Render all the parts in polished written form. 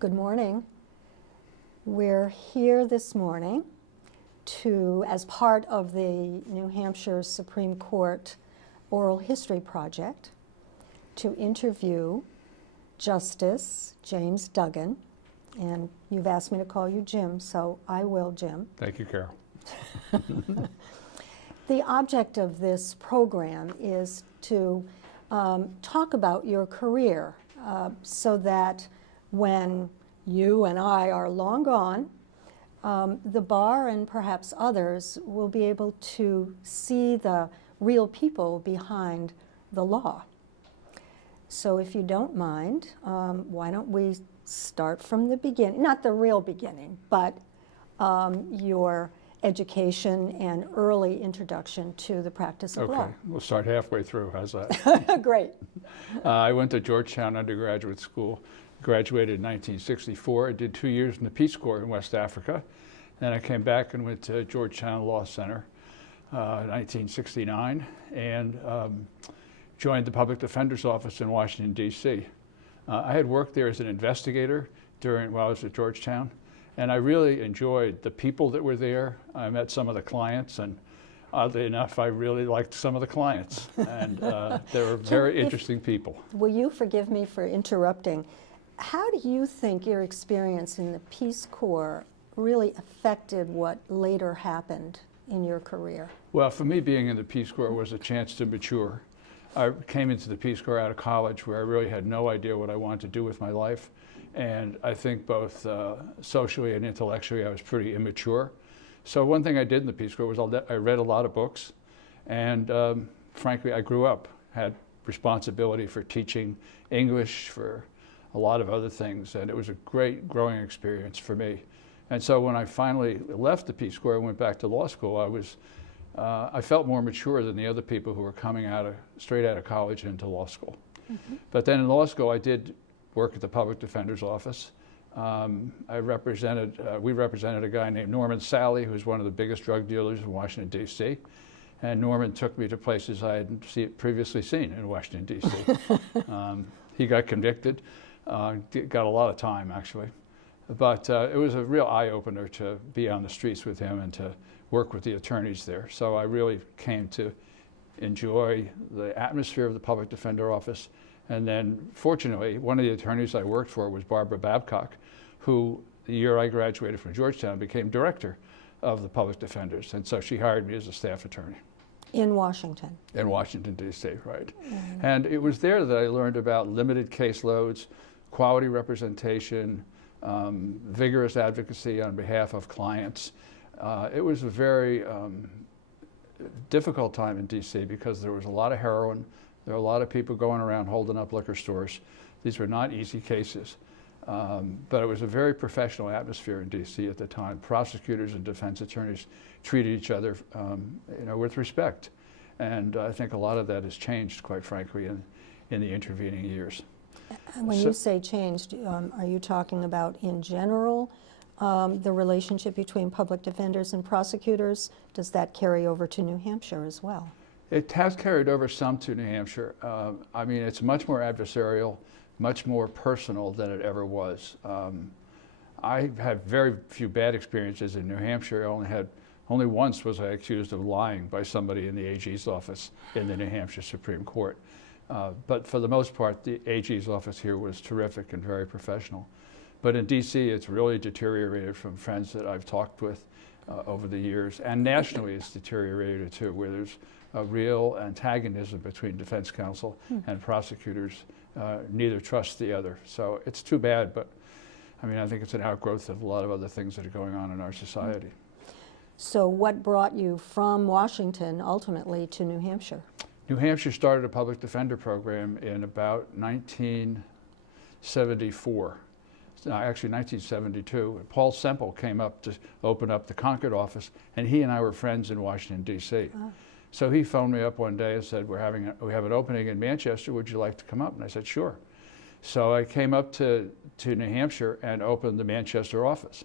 Good morning. We're here this morning as part of the New Hampshire Supreme Court Oral History Project, to interview Justice James Duggan. And you've asked me to call you Jim, so I will, Jim. Thank you, Carol. The object of this program is to talk about your career so that when you and I are long gone, the bar and perhaps others will be able to see the real people behind the law. So if you don't mind, why don't we start from the beginning, not the real beginning, but your education and early introduction to the practice of law. Okay, we'll start halfway through. How's that? Great. I went to Georgetown undergraduate school, graduated in 1964. I did 2 years in the Peace Corps in West Africa. Then I came back and went to Georgetown Law Center in 1969 and joined the Public Defender's Office in Washington, D.C. I had worked there as an investigator while I was at Georgetown, and I really enjoyed the people that were there. I met some of the clients, and oddly enough, I really liked some of the clients, and they were very interesting people. Will you forgive me for interrupting? How do you think your experience in the Peace Corps really affected what later happened in your career? Well, for me, being in the Peace Corps was a chance to mature. I came into the Peace Corps out of college where I really had no idea what I wanted to do with my life. And I think both socially and intellectually, I was pretty immature. So one thing I did in the Peace Corps was I read a lot of books. And frankly, I grew up, had responsibility for teaching English, for a lot of other things. And it was a great growing experience for me. And so when I finally left the Peace Corps and went back to law school, I felt more mature than the other people who were coming straight out of college into law school. Mm-hmm. But then in law school, I did work at the Public Defender's Office. We represented a guy named Norman Sally, who's one of the biggest drug dealers in Washington, D.C. And Norman took me to places I hadn't previously seen in Washington, D.C. He got convicted, got a lot of time, actually. But it was a real eye-opener to be on the streets with him and to work with the attorneys there. So I really came to enjoy the atmosphere of the Public Defender Office. And then, fortunately, one of the attorneys I worked for was Barbara Babcock, who, the year I graduated from Georgetown, became director of the Public Defenders. And so she hired me as a staff attorney. In Washington? In Washington, D.C., right. Mm-hmm. And it was there that I learned about limited caseloads, quality representation, vigorous advocacy on behalf of clients. It was a very difficult time in D.C. because there was a lot of heroin. There were a lot of people going around holding up liquor stores. These were not easy cases. But it was a very professional atmosphere in D.C. at the time. Prosecutors and defense attorneys treated each other with respect. And I think a lot of that has changed, quite frankly, in the intervening years. When you say changed, are you talking about in general the relationship between public defenders and prosecutors? Does that carry over to New Hampshire as well? It has carried over some to New Hampshire. I mean, it's much more adversarial, much more personal than it ever was. I had very few bad experiences in New Hampshire. Only once was I accused of lying by somebody in the AG's office in the New Hampshire Supreme Court. But for the most part, the AG's office here was terrific and very professional. But in D.C., it's really deteriorated from friends that I've talked with over the years. And nationally, it's deteriorated too, where there's a real antagonism between defense counsel and prosecutors. Neither trust the other. So it's too bad, but I mean, I think it's an outgrowth of a lot of other things that are going on in our society. So what brought you from Washington ultimately to New Hampshire? New Hampshire started a public defender program in about 1974. Actually 1972. Paul Semple came up to open up the Concord office, and he and I were friends in Washington, D.C. Oh. So he phoned me up one day and said, we have an opening in Manchester, would you like to come up? And I said, sure. So I came up to New Hampshire and opened the Manchester office.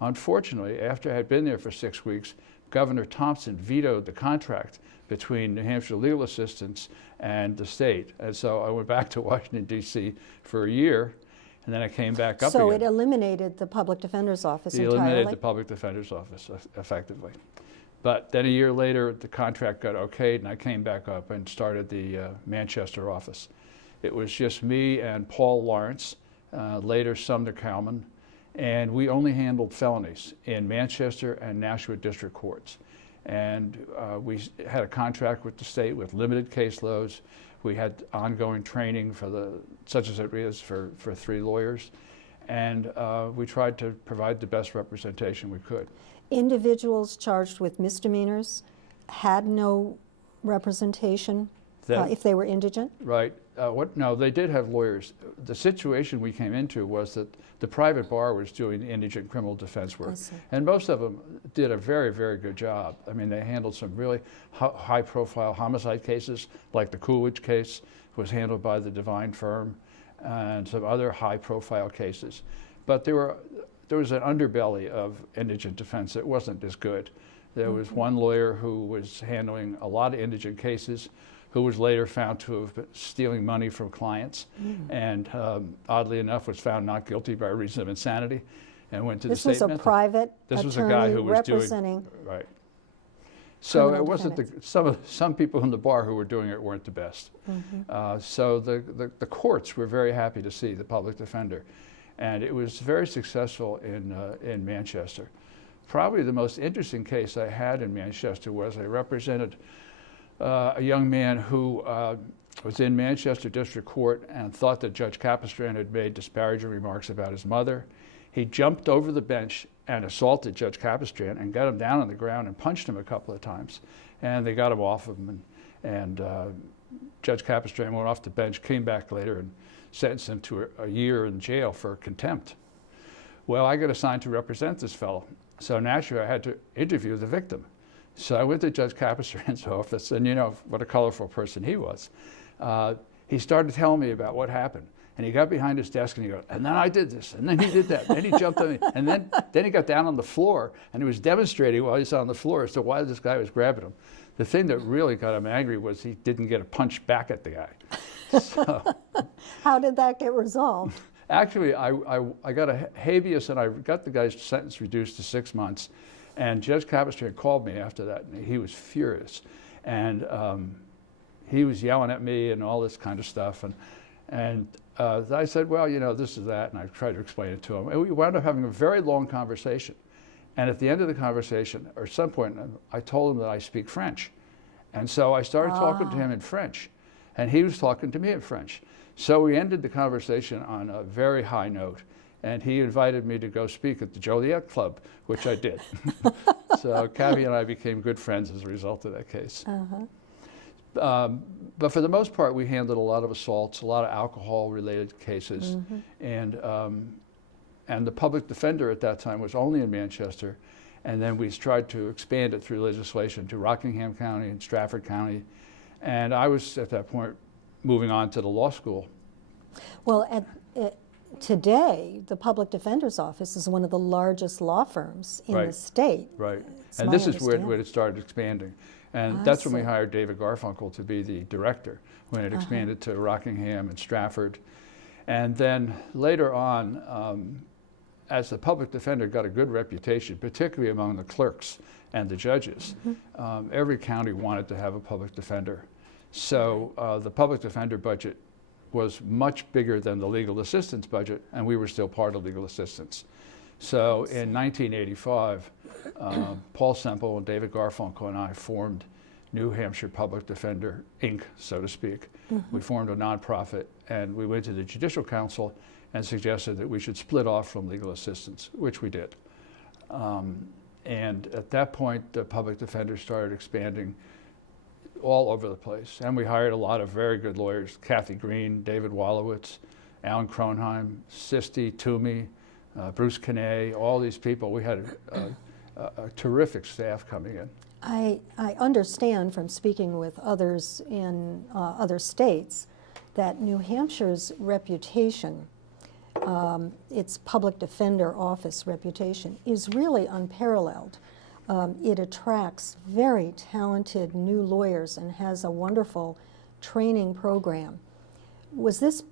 Unfortunately, after I had been there for 6 weeks, Governor Thompson vetoed the contract between New Hampshire legal assistants and the state. And so I went back to Washington, D.C. for a year. And then I came back up So again. it eliminated the public defender's office He entirely? eliminated the public defender's office effectively. But then a year later, the contract got okayed, and I came back up and started the Manchester office. It was just me and Paul Lawrence, later Sumner Cowman, and we only handled felonies in Manchester and Nashua district courts. And we had a contract with the state with limited caseloads. We had ongoing training such as it is for 3 lawyers. And we tried to provide the best representation we could. Individuals charged with misdemeanors had no representation if they were indigent? Right. No, they did have lawyers. The situation we came into was that the private bar was doing indigent criminal defense work. And most of them did a very, very good job. I mean, they handled some really high-profile homicide cases, like the Coolidge case was handled by the Divine firm, and some other high-profile cases. But there was an underbelly of indigent defense that wasn't as good. There was one lawyer who was handling a lot of indigent cases, who was later found to have been stealing money from clients, and oddly enough was found not guilty by reason of insanity, and went to the state. This was a private This was a guy who was representing doing right. So it wasn't defendants. some people in the bar who were doing it weren't the best. So the courts were very happy to see the public defender, and it was very successful in Manchester. Probably the most interesting case I had in Manchester was I represented a young man who was in Manchester District Court and thought that Judge Capistrano had made disparaging remarks about his mother. He jumped over the bench and assaulted Judge Capistrano and got him down on the ground and punched him a couple of times. And they got him off of him. And Judge Capistrano went off the bench, came back later and sentenced him to a year in jail for contempt. Well, I got assigned to represent this fellow. So naturally, I had to interview the victim. So I went to Judge Capistrano's office, and you know what a colorful person he was. He started telling me about what happened. And he got behind his desk and he goes, and then I did this, and then he did that, and then he jumped on me. And then he got down on the floor, and he was demonstrating while he was on the floor as to why this guy was grabbing him. The thing that really got him angry was he didn't get a punch back at the guy. So, how did that get resolved? Actually, I got a habeas, and I got the guy's sentence reduced to 6 months. And Judge Capistrano called me after that, and he was furious. And he was yelling at me and all this kind of stuff. And I said, well, you know, this is that, and I tried to explain it to him. And we wound up having a very long conversation. And at the end of the conversation, or at some point, I told him that I speak French. And so I started talking to him in French, and he was talking to me in French. So we ended the conversation on a very high note. And he invited me to go speak at the Joliet Club, which I did. So Cabby and I became good friends as a result of that case. But for the most part, we handled a lot of assaults, a lot of alcohol-related cases. And the public defender at that time was only in Manchester. And then we tried to expand it through legislation to Rockingham County and Stratford County. And I was, at that point, moving on to the law school. Well, today, the Public Defender's Office is one of the largest law firms in the state. Right. It's And my this is where understanding. it started expanding. And that's when we hired David Garfunkel to be the director, when it expanded to Rockingham and Stratford. And then later on, as the public defender got a good reputation, particularly among the clerks and the judges, every county wanted to have a public defender. So the public defender budget was much bigger than the legal assistance budget, and we were still part of legal assistance. So in 1985, Paul Semple and David Garfunkel and I formed New Hampshire Public Defender, Inc., so to speak. We formed a nonprofit, and we went to the Judicial Council and suggested that we should split off from legal assistance, which we did. And at that point, the public defenders started expanding all over the place. And we hired a lot of very good lawyers, Kathy Green, David Wolowitz, Alan Kronheim, Sisti, Toomey, Bruce Canay, all these people. We had a terrific staff coming in. I understand from speaking with others in other states that New Hampshire's reputation, its public defender office reputation, is really unparalleled. It attracts very talented new lawyers and has a wonderful training program. Was this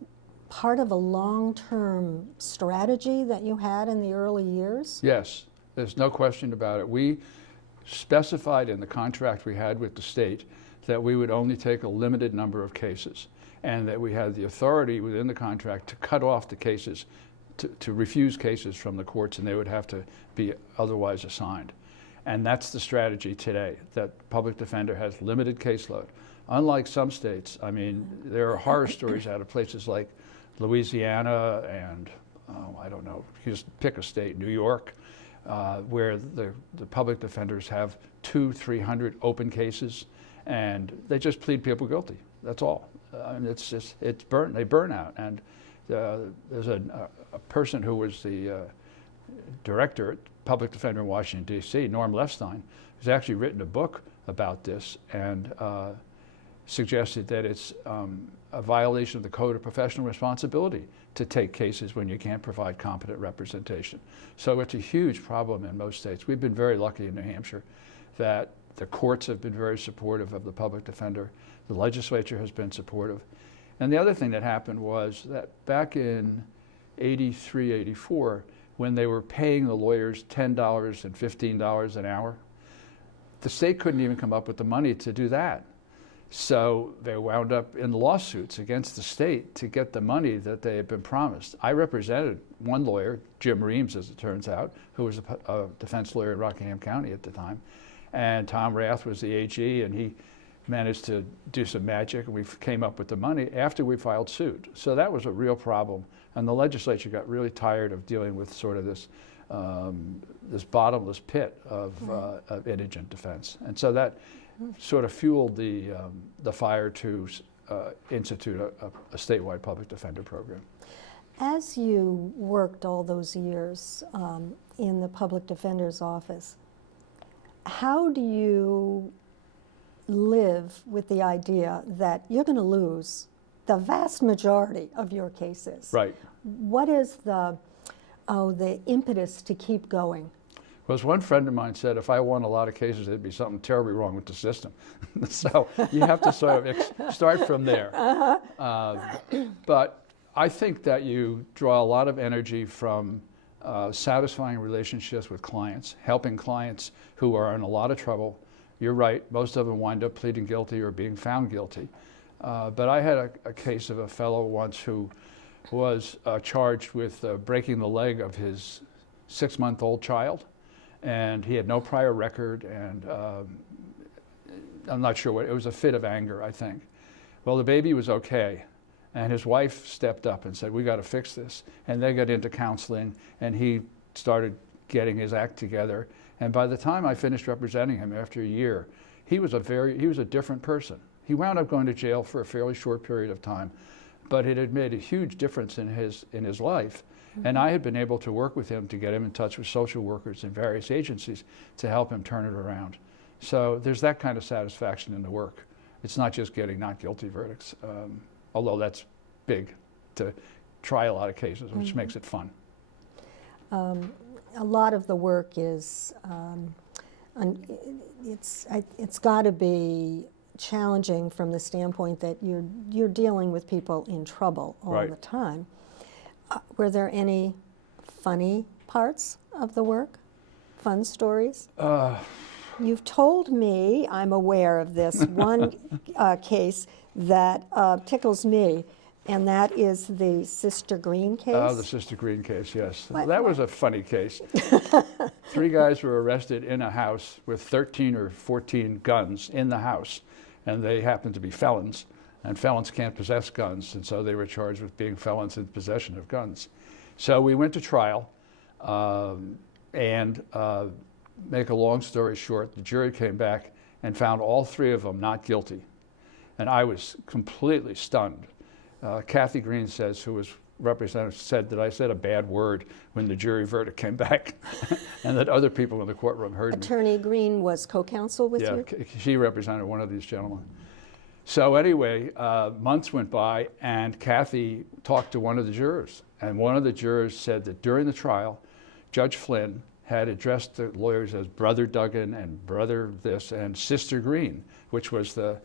part of a long-term strategy that you had in the early years? Yes, there's no question about it. We specified in the contract we had with the state that we would only take a limited number of cases, and that we had the authority within the contract to cut off the cases, to refuse cases from the courts, and they would have to be otherwise assigned. And that's the strategy today, that public defender has limited caseload. Unlike some states, I mean, there are horror stories out of places like Louisiana and, I don't know, you just pick a state, New York, where the public defenders have 200-300 open cases, and they just plead people guilty. That's all. And they burn out. And there's a person who was the director, public defender in Washington, D.C., Norm Lefstein, who's actually written a book about this and suggested that it's a violation of the Code of Professional Responsibility to take cases when you can't provide competent representation. So it's a huge problem in most states. We've been very lucky in New Hampshire that the courts have been very supportive of the public defender. The legislature has been supportive. And the other thing that happened was that back in '83, '84, when they were paying the lawyers $10 and $15 an hour, the state couldn't even come up with the money to do that. So they wound up in lawsuits against the state to get the money that they had been promised. I represented one lawyer, Jim Reams, as it turns out, who was a defense lawyer in Rockingham County at the time. And Tom Rath was the AG, and he managed to do some magic, and we came up with the money after we filed suit. So that was a real problem. And the legislature got really tired of dealing with sort of this, this bottomless pit of indigent defense. And so that sort of fueled the fire to institute a statewide public defender program. As you worked all those years in the public defender's office, how do you live with the idea that you're going to lose the vast majority of your cases? Right. What is the impetus to keep going? Well, as one friend of mine said, if I won a lot of cases, there'd be something terribly wrong with the system. So you have to sort of start from there. But I think that you draw a lot of energy from satisfying relationships with clients, helping clients who are in a lot of trouble. You're right, most of them wind up pleading guilty or being found guilty. But I had a case of a fellow once who was charged with breaking the leg of his 6-month-old child. And he had no prior record, and I'm not sure what, it was a fit of anger, I think. Well, the baby was okay, and his wife stepped up and said, we got to fix this. And they got into counseling, and he started getting his act together. And by the time I finished representing him after a year, he was a different person. He wound up going to jail for a fairly short period of time, but it had made a huge difference in his life. And I had been able to work with him to get him in touch with social workers in various agencies to help him turn it around. So there's that kind of satisfaction in the work. It's not just getting not guilty verdicts, although that's big, to try a lot of cases, which makes it fun. A lot of the work is, it's got to be challenging from the standpoint that you're dealing with people in trouble all the time. Were there any funny parts of the work? Fun stories? You've told me, I'm aware of this, one case that tickles me, and that is the Sister Green case. Oh, the Sister Green case, yes. That was a funny case. 3 guys were arrested in a house with 13 or 14 guns in the house, and they happened to be felons. And felons can't possess guns, and so they were charged with being felons in possession of guns. So we went to trial, and make a long story short, the jury came back and found all 3 of them not guilty. And I was completely stunned. Kathy Green says, who was representative, said that I said a bad word when the jury verdict came back, and that other people in the courtroom heard me. Attorney Green was co-counsel with you? Yeah, she represented one of these gentlemen. So anyway, months went by, and Kathy talked to one of the jurors. And one of the jurors said that during the trial, Judge Flynn had addressed the lawyers as Brother Duggan and Brother this and Sister Green, which was the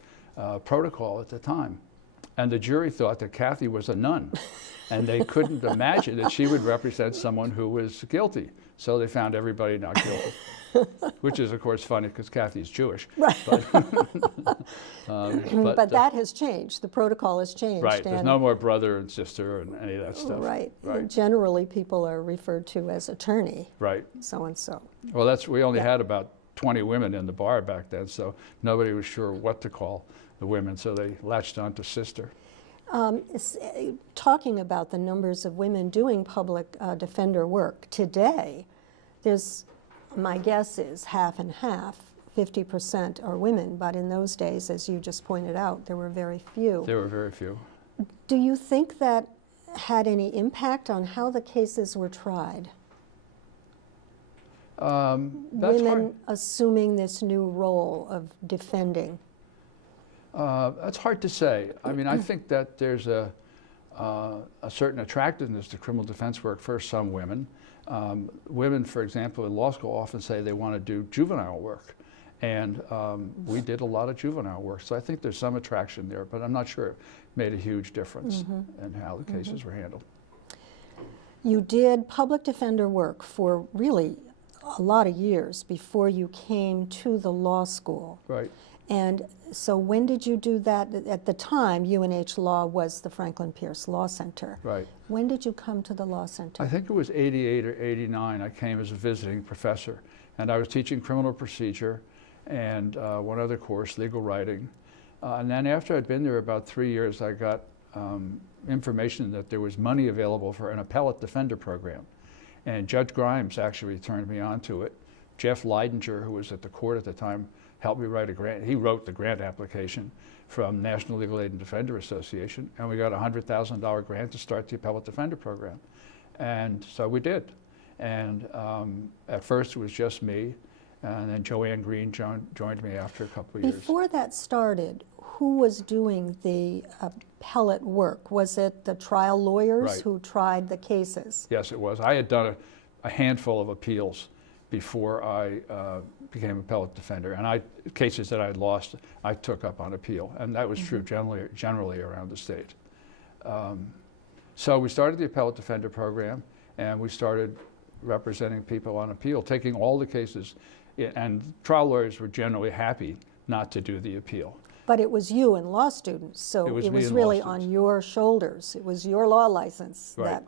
protocol at the time. And the jury thought that Kathy was a nun, and they couldn't imagine that she would represent someone who was guilty. So they found everybody not guilty, which is, of course, funny because Kathy's Jewish. Right. But that has changed. The protocol has changed. Right. There's no more brother and sister and any of that stuff. Right. Right. Generally, people are referred to as attorney. Right. So and so. Well, we only had about 20 women in the bar back then, so nobody was sure what to call the women, so they latched on to sister. Talking about the numbers of women doing public defender work today, there's, my guess is half and half, 50% are women, but in those days, as you just pointed out, there were very few. There were very few. Do you think that had any impact on how the cases were tried? That's Women hard. assuming this new role of defending? That's hard to say. I mean, I think that there's a certain attractiveness to criminal defense work for some women. Women, for example, in law school often say they want to do juvenile work. And we did a lot of juvenile work. So I think there's some attraction there, but I'm not sure it made a huge difference in how the cases were handled. You did public defender work for really a lot of years before you came to the law school. Right. And so when did you do that? At the time, UNH Law was the Franklin Pierce Law Center. Right. When did you come to the Law Center? I think it was 88 or 89. I came as a visiting professor, and I was teaching criminal procedure and one other course, legal writing. And then after I'd been there about 3 years, I got information that there was money available for an appellate defender program. And Judge Grimes actually turned me on to it. Jeff Leidinger, who was at the court at the time, helped me write a grant. He wrote the grant application from National Legal Aid and Defender Association, and we got a $100,000 grant to start the appellate defender program. And so we did. And at first it was just me, and then Joanne Green joined me after a couple of years. Before that started, who was doing the appellate work? Was it the trial lawyers Right. who tried the cases? Yes, it was. I had done a handful of appeals before I became appellate defender, and cases that I had lost, I took up on appeal, and that was true generally around the state. So we started the appellate defender program, and we started representing people on appeal, taking all the cases, and trial lawyers were generally happy not to do the appeal. But it was you and law students, so It was it me was and law really students. on your shoulders. It was your law license Right.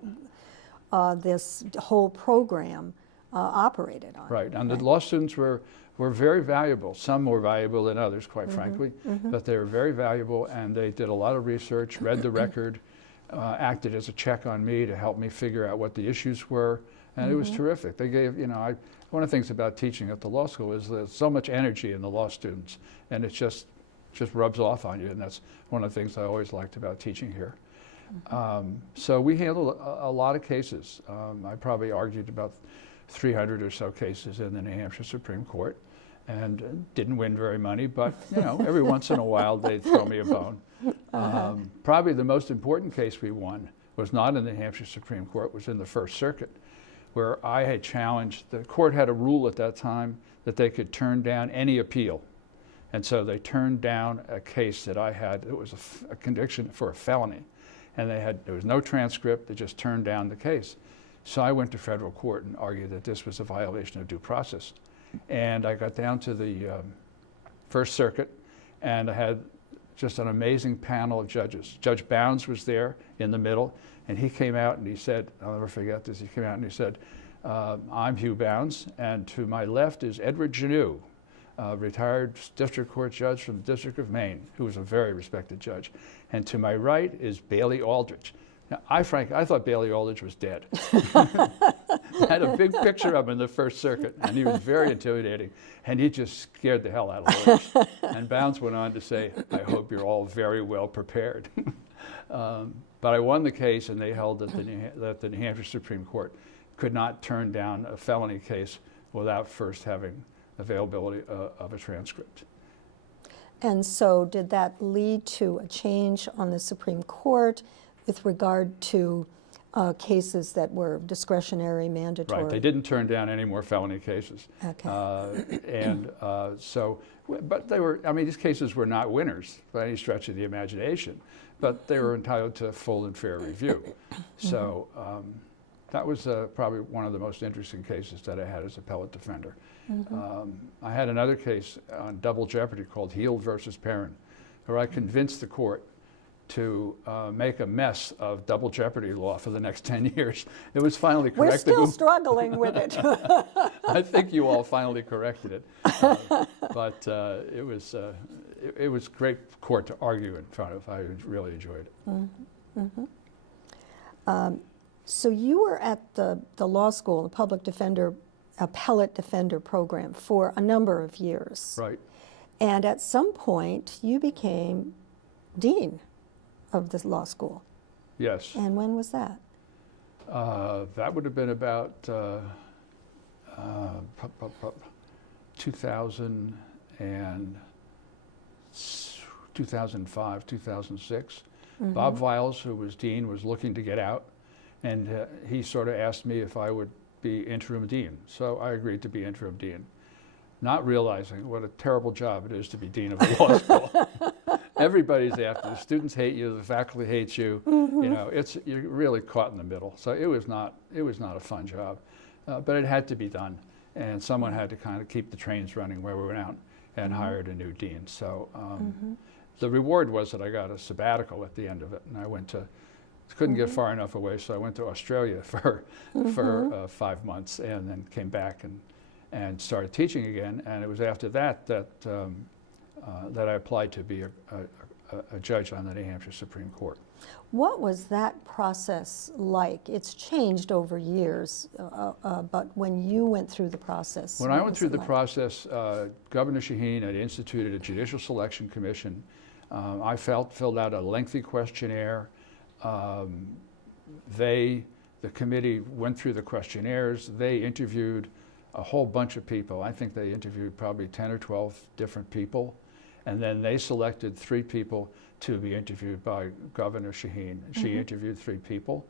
that this whole program operated on. Right, and the law students were very valuable. Some more valuable than others, quite frankly, but they were very valuable, and they did a lot of research, read the record, acted as a check on me to help me figure out what the issues were, and it was terrific. They gave, one of the things about teaching at the law school is there's so much energy in the law students, and it just rubs off on you, and that's one of the things I always liked about teaching here. So we handled a lot of cases. I probably argued about 300 or so cases in the New Hampshire Supreme Court, and didn't win very many, but every once in a while they'd throw me a bone. Probably the most important case we won was not in the New Hampshire Supreme Court, was in the First Circuit, where I had challenged, the court had a rule at that time that they could turn down any appeal. And so they turned down a case that I had, it was a conviction for a felony. And there was no transcript, they just turned down the case. So I went to federal court and argued that this was a violation of due process. And I got down to the First Circuit, and I had just an amazing panel of judges. Judge Bounds was there in the middle, and he came out and he said, I'll never forget this, he came out and he said, I'm Hugh Bounds, and to my left is Edward Janeau, retired district court judge from the District of Maine, who was a very respected judge. And to my right is Bailey Aldrich. Now, I thought Bailey Aldrich was dead. I had a big picture of him in the First Circuit, and he was very intimidating, and he just scared the hell out of lawyers. And Bounds went on to say, I hope you're all very well prepared. But I won the case, and they held that the New Hampshire Supreme Court could not turn down a felony case without first having availability of a transcript. And so did that lead to a change on the Supreme Court with regard to cases that were discretionary, mandatory. Right. They didn't turn down any more felony cases. Okay. But they were, I mean, these cases were not winners by any stretch of the imagination, but they were entitled to full and fair review. So that was probably one of the most interesting cases that I had as appellate defender. I had another case on double jeopardy called Heald versus Perrin, where I convinced the court to make a mess of double jeopardy law for the next 10 years. It was finally corrected. We're still struggling with it. I think you all finally corrected it. But it was great court to argue in front of. I really enjoyed it. So you were at the law school, the public defender, appellate defender program for a number of years. Right. And at some point, you became dean of the law school. Yes. And when was that? That would have been about 2005, 2006. Bob Viles, who was dean, was looking to get out, and he sort of asked me if I would be interim dean. So I agreed to be interim dean, not realizing what a terrible job it is to be dean of a law school. Everybody's after you. The students hate you. The faculty hates you. You know, you're really caught in the middle. So it was not a fun job, but it had to be done, and someone had to kind of keep the trains running where we went out, and hired a new dean. So the reward was that I got a sabbatical at the end of it, and I went to. Couldn't get far enough away, so I went to Australia for 5 months, and then came back and started teaching again. And it was after that that I applied to be a judge on the New Hampshire Supreme Court. What was that process like? It's changed over years, but when you went through the process, when I went through the process, Governor Shaheen had instituted a judicial selection commission. I filled out a lengthy questionnaire. The committee went through the questionnaires. They interviewed a whole bunch of people. I think they interviewed probably 10 or 12 different people. And then they selected 3 people to be interviewed by Governor Shaheen. She interviewed 3 people,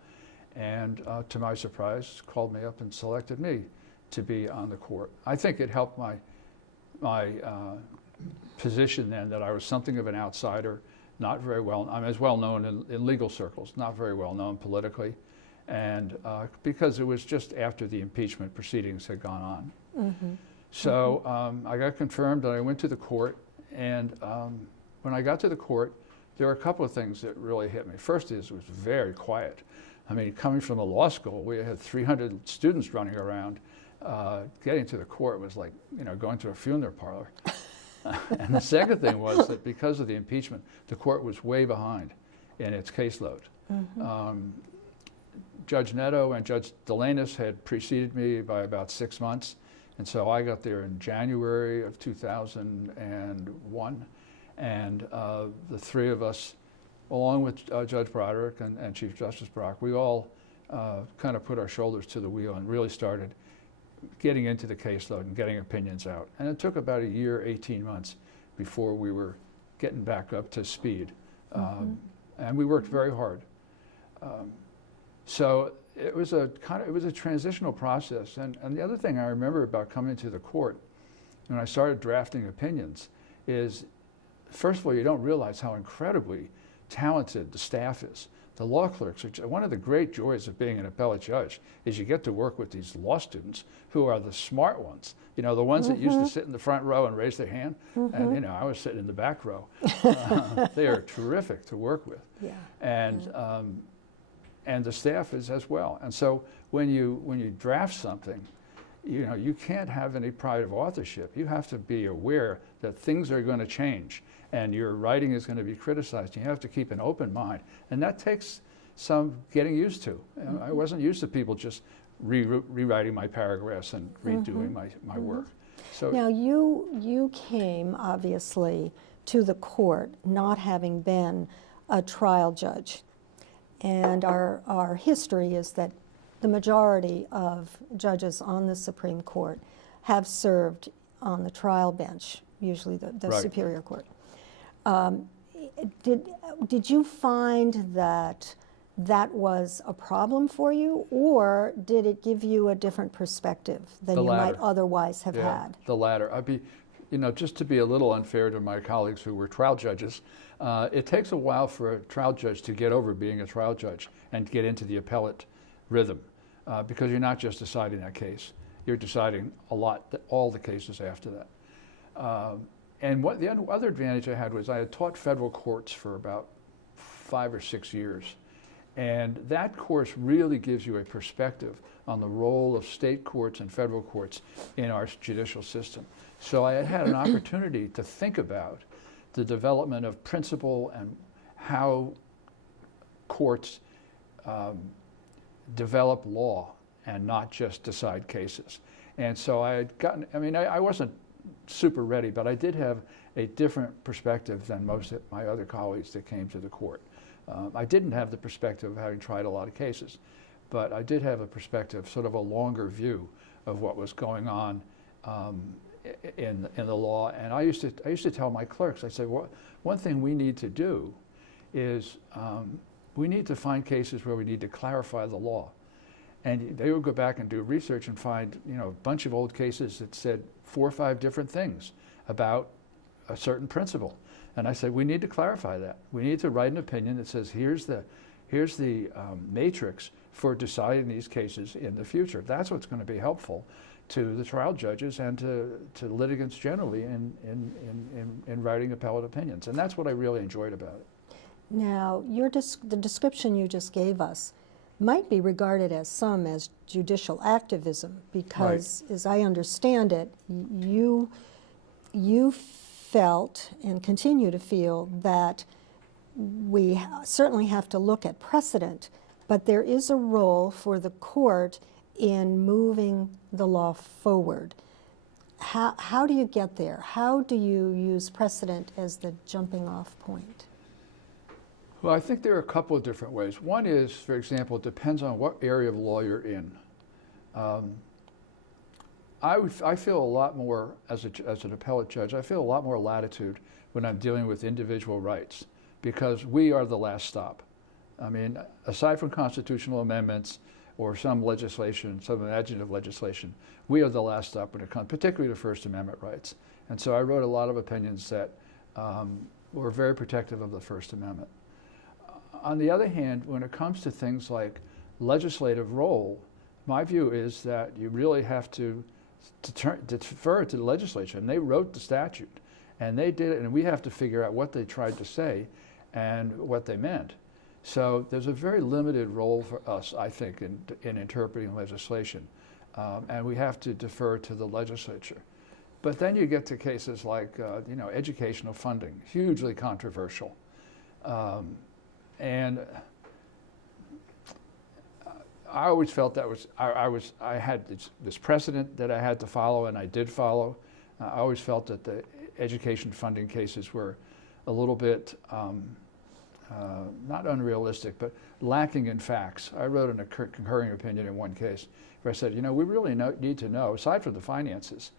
and to my surprise, called me up and selected me to be on the court. I think it helped my position then, that I was something of an outsider, not very well. I'm as well known in legal circles, not very well known politically, and because it was just after the impeachment proceedings had gone on. So I got confirmed, and I went to the court. And when I got to the court, there were a couple of things that really hit me. First is it was very quiet. I mean, coming from a law school, we had 300 students running around. Getting to the court was like, you know, going to a funeral parlor. And the second thing was that because of the impeachment, the court was way behind in its caseload. Judge Netto and Judge Delanis had preceded me by about 6 months. And so I got there in January of 2001, and the 3 of us, along with Judge Broderick and Chief Justice Brock, we all kind of put our shoulders to the wheel and really started getting into the caseload and getting opinions out. And it took about a year, 18 months before we were getting back up to speed. And we worked very hard. So it was a transitional process. And the other thing I remember about coming to the court when I started drafting opinions is, first of all, you don't realize how incredibly talented the staff is. The law clerks are one of the great joys of being an appellate judge is you get to work with these law students who are the smart ones. You know, the ones that used to sit in the front row and raise their hand. And, you know, I was sitting in the back row. They are terrific to work with. Yeah. And the staff is as well. And so when you draft something, you know, you can't have any pride of authorship. You have to be aware that things are going to change and your writing is going to be criticized. You have to keep an open mind. And that takes some getting used to. I wasn't used to people just rewriting my paragraphs and redoing my work. So now you came, obviously, to the court not having been a trial judge. And our history is that the majority of judges on the Supreme Court have served on the trial bench, usually the Right. Superior Court. Did you find that that was a problem for you, or did it give you a different perspective than The you might latter. otherwise have Yeah, had? the latter. Just to be a little unfair to my colleagues who were trial judges, it takes a while for a trial judge to get over being a trial judge and get into the appellate rhythm, because you're not just deciding that case, you're deciding all the cases after that. And what the other advantage I had was I had taught federal courts for about 5 or 6 years. And that course really gives you a perspective on the role of state courts and federal courts in our judicial system. So I had had an opportunity to think about the development of principle and how courts develop law and not just decide cases. And so I had gotten, I wasn't super ready, but I did have a different perspective than most of my other colleagues that came to the court. I didn't have the perspective of having tried a lot of cases, but I did have a perspective, sort of a longer view of what was going on in the law. And I used to tell my clerks, I said, one thing we need to do is we need to find cases where we need to clarify the law. And they would go back and do research and find, a bunch of old cases that said 4 or 5 different things about a certain principle. And I said, we need to clarify that. We need to write an opinion that says, here's the matrix for deciding these cases in the future. That's what's going to be helpful to the trial judges and to litigants generally in writing appellate opinions. And that's what I really enjoyed about it. Now, the description you just gave us might be regarded as judicial activism, because, as I understand it, you felt and continue to feel that we certainly have to look at precedent, but there is a role for the court in moving the law forward. How do you get there? How do you use precedent as the jumping off point? Well, I think there are a couple of different ways. One is, for example, it depends on what area of law you're in. I feel a lot more, as an appellate judge, I feel a lot more latitude when I'm dealing with individual rights, because we are the last stop. Aside from constitutional amendments or some legislation, some imaginative legislation, we are the last stop when it comes, particularly to First Amendment rights. And so I wrote a lot of opinions that were very protective of the First Amendment. On the other hand, when it comes to things like legislative role, my view is that you really have to defer to the legislature. And they wrote the statute, and they did it, and we have to figure out what they tried to say and what they meant. So there's a very limited role for us, I think, in interpreting legislation, and we have to defer to the legislature. But then you get to cases like, educational funding, hugely controversial. And I always felt that I had this precedent that I had to follow, and I did follow. I always felt that the education funding cases were a little bit, not unrealistic, but lacking in facts. I wrote a concurring opinion in one case where I said, we really need to know, aside from the finances,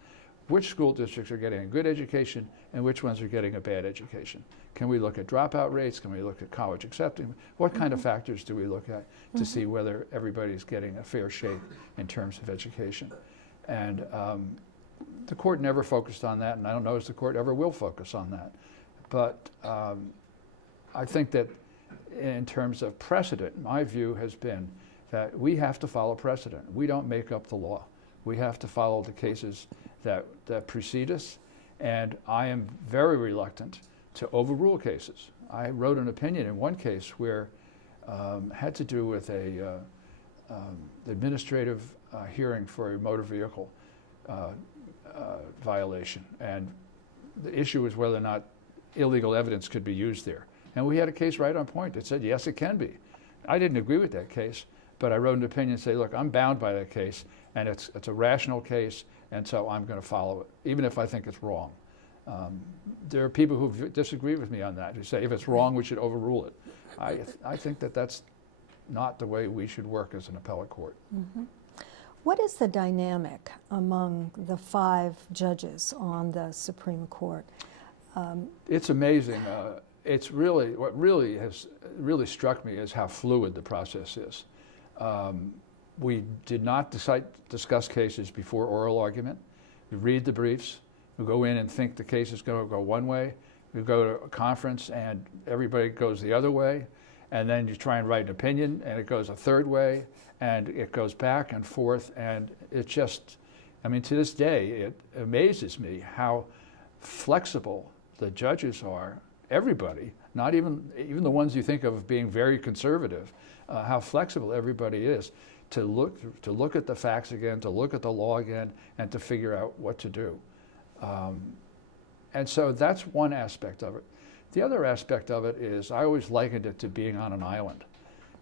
which school districts are getting a good education and which ones are getting a bad education. Can we look at dropout rates? Can we look at college acceptance? What kind of factors do we look at to see whether everybody's getting a fair shake in terms of education? And the court never focused on that, and I don't know if the court ever will focus on that. But I think that in terms of precedent, my view has been that we have to follow precedent. We don't make up the law. We have to follow the cases that precede us, and I am very reluctant to overrule cases. I wrote an opinion in one case where had to do with a administrative hearing for a motor vehicle violation, and the issue was whether or not illegal evidence could be used there. And we had a case right on point that said, yes, it can be. I didn't agree with that case, but I wrote an opinion and say, look, I'm bound by that case, and it's a rational case, and so I'm going to follow it, even if I think it's wrong. There are people who disagree with me on that, who say if it's wrong, we should overrule it. I think that that's not the way we should work as an appellate court. Mm-hmm. What is the dynamic among the 5 judges on the Supreme Court? It's amazing. it's really, what really has really struck me is how fluid the process is. We did not discuss cases before oral argument. We read the briefs. We go in and think the case is going to go one way. We go to a conference and everybody goes the other way. And then you try and write an opinion and it goes a third way. And it goes back and forth. And it just, I mean, to this day, it amazes me how flexible the judges are. Everybody, not even the ones you think of being very conservative, how flexible everybody is to look at the facts again, to look at the law again, and to figure out what to do. And so that's one aspect of it. The other aspect of it is I always likened it to being on an island.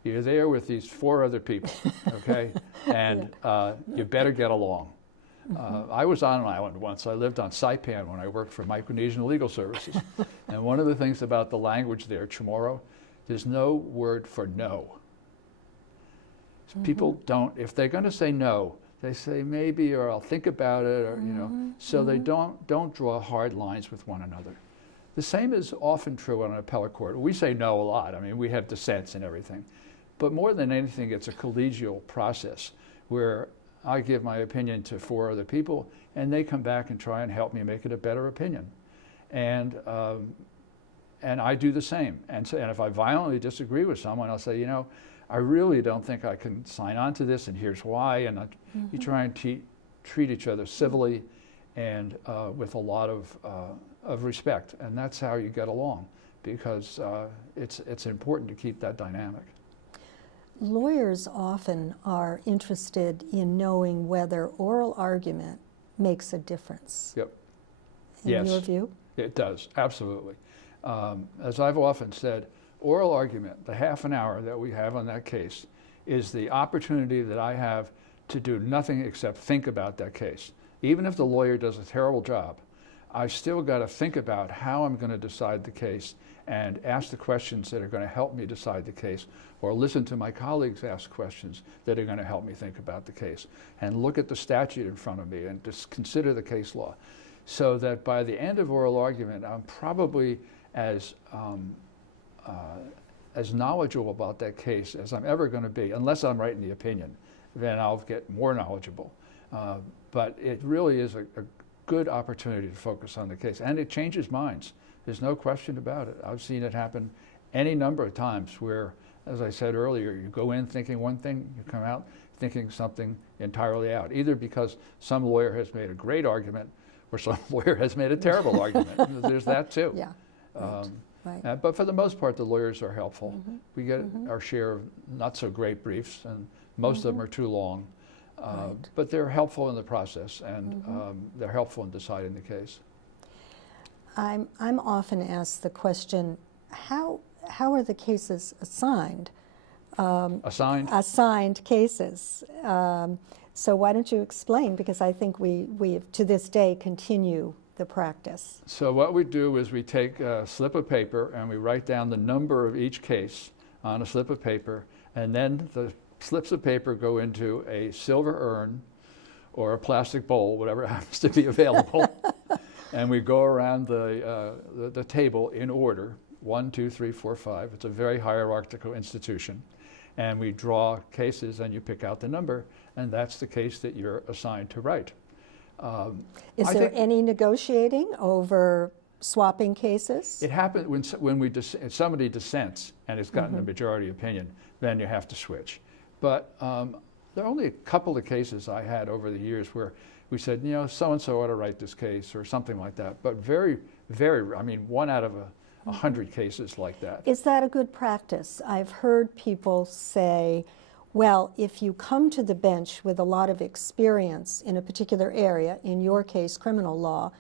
You're there with these 4 other people, okay, and you better get along. I was on an island once. I lived on Saipan when I worked for Micronesian Legal Services. And one of the things about the language there, Chamorro, there's no word for no. People don't, if they're going to say no, they say maybe, or I'll think about it, or, you know, so they don't draw hard lines with one another. The same is often true on an appellate court. We say no a lot. I mean, we have dissents and everything. But more than anything, it's a collegial process where I give my opinion to 4 other people, and they come back and try and help me make it a better opinion. And I do the same. And if I violently disagree with someone, I'll say, you know, I really don't think I can sign on to this, and here's why. And you try and treat each other civilly and with a lot of respect. And that's how you get along, because it's important to keep that dynamic. Lawyers often are interested in knowing whether oral argument makes a difference. Yep. In your view? It does, absolutely. As I've often said, oral argument, the half an hour that we have on that case, is the opportunity that I have to do nothing except think about that case. Even if the lawyer does a terrible job, I've still got to think about how I'm going to decide the case and ask the questions that are going to help me decide the case, or listen to my colleagues ask questions that are going to help me think about the case, and look at the statute in front of me and just consider the case law, so that by the end of oral argument, I'm probably as knowledgeable about that case as I'm ever going to be, unless I'm writing the opinion. Then I'll get more knowledgeable. But it really is a good opportunity to focus on the case, and it changes minds. There's no question about it. I've seen it happen any number of times where, as I said earlier, you go in thinking one thing, you come out thinking something entirely out, either because some lawyer has made a great argument or some lawyer has made a terrible argument. There's that too. Yeah. Right. But for the most part, the lawyers are helpful. We get our share of not so great briefs, and most of them are too long. But they're helpful in the process, and they're helpful in deciding the case. I'm often asked the question, how are the cases assigned? Assigned? Assigned cases. So why don't you explain? Because I think we to this day continue the practice. So what we do is we take a slip of paper and we write down the number of each case on a slip of paper, and then the slips of paper go into a silver urn or a plastic bowl, whatever happens to be available, and we go around the table in order, 1, 2, 3, 4, 5. It's a very hierarchical institution. And we draw cases, and you pick out the number, and that's the case that you're assigned to write. Is there any negotiating over swapping cases? It happens when somebody dissents and it's gotten a majority opinion, then you have to switch. But there are only a couple of cases I had over the years where we said, you know, so-and-so ought to write this case or something like that. But very, very, I mean, 1 out of 100 cases like that. Is that a good practice? I've heard people say, well, if you come to the bench with a lot of experience in a particular area, in your case, criminal law,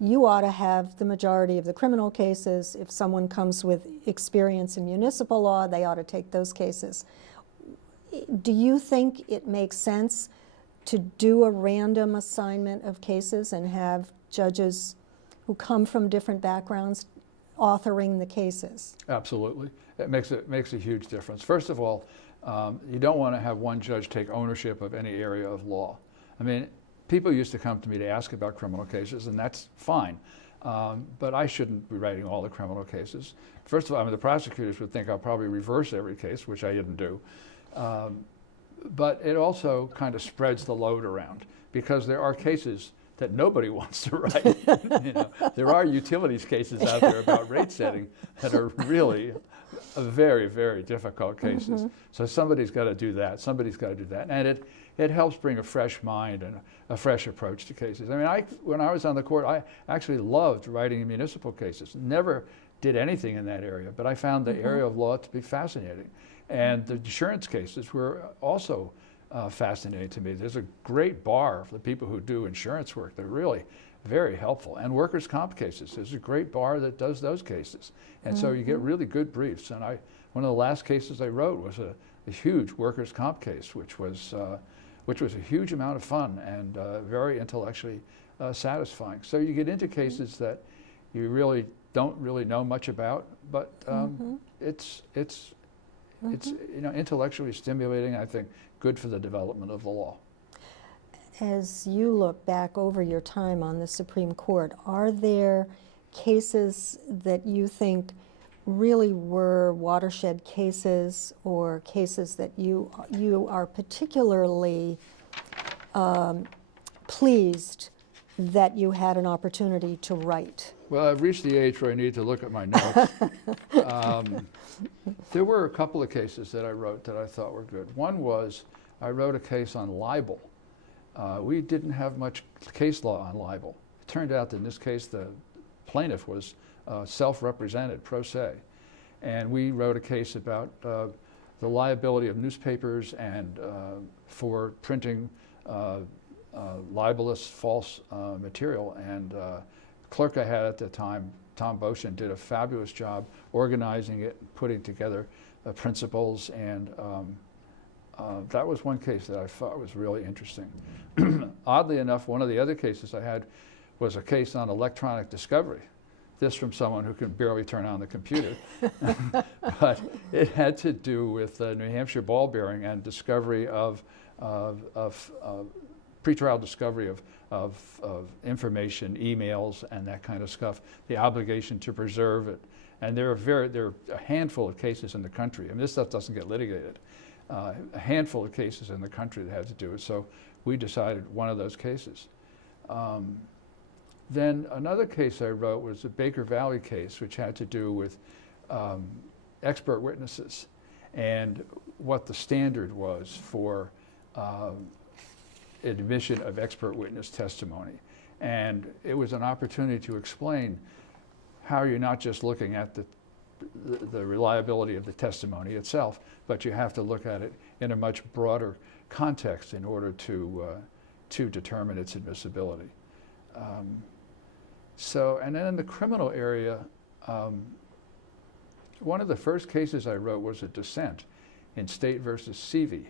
you ought to have the majority of the criminal cases. If someone comes with experience in municipal law, they ought to take those cases. Do you think it makes sense to do a random assignment of cases and have judges who come from different backgrounds authoring the cases? Absolutely. It makes a huge difference. First of all, you don't want to have one judge take ownership of any area of law. I mean, people used to come to me to ask about criminal cases, and that's fine. But I shouldn't be writing all the criminal cases. First of all, I mean, the prosecutors would think I'll probably reverse every case, which I didn't do. But it also kind of spreads the load around, because there are cases that nobody wants to write. You know, there are utilities cases out there about rate setting that are really very, very difficult cases. So somebody's got to do that. Somebody's got to do that. And it helps bring a fresh mind and a fresh approach to cases. I mean, when I was on the court, I actually loved writing municipal cases. Never did anything in that area, but I found the area of law to be fascinating. And the insurance cases were also fascinating to me. There's a great bar for the people who do insurance work. They're really very helpful. And workers' comp cases, there's a great bar that does those cases. And so you get really good briefs. And one of the last cases I wrote was a huge workers' comp case, which was a huge amount of fun and very intellectually satisfying. So you get into cases that you really don't really know much about, but it's intellectually stimulating. I think good for the development of the law. As you look back over your time on the Supreme Court, are there cases that you think really were watershed cases, or cases that you are particularly pleased that you had an opportunity to write? Well, I've reached the age where I need to look at my notes. There were a couple of cases that I wrote that I thought were good. One was I wrote a case on libel. We didn't have much case law on libel. It turned out that in this case the plaintiff was self-represented, pro se. And we wrote a case about the liability of newspapers and for printing libelous, false material. And clerk I had at the time, Tom Boshin, did a fabulous job organizing it, putting together principles, and that was one case that I thought was really interesting. Oddly enough, one of the other cases I had was a case on electronic discovery. This from someone who can barely turn on the computer. But it had to do with New Hampshire ball bearing and discovery of pretrial discovery of information, emails, and that kind of stuff, the obligation to preserve it. And there are a handful of cases in the country. I mean, this stuff doesn't get litigated. A handful of cases in the country that had to do it. So we decided one of those cases. Then another case I wrote was the Baker Valley case, which had to do with expert witnesses and what the standard was for admission of expert witness testimony. And it was an opportunity to explain how you're not just looking at the reliability of the testimony itself, but you have to look at it in a much broader context in order to determine its admissibility. And then in the criminal area, one of the first cases I wrote was a dissent in State versus Seavey,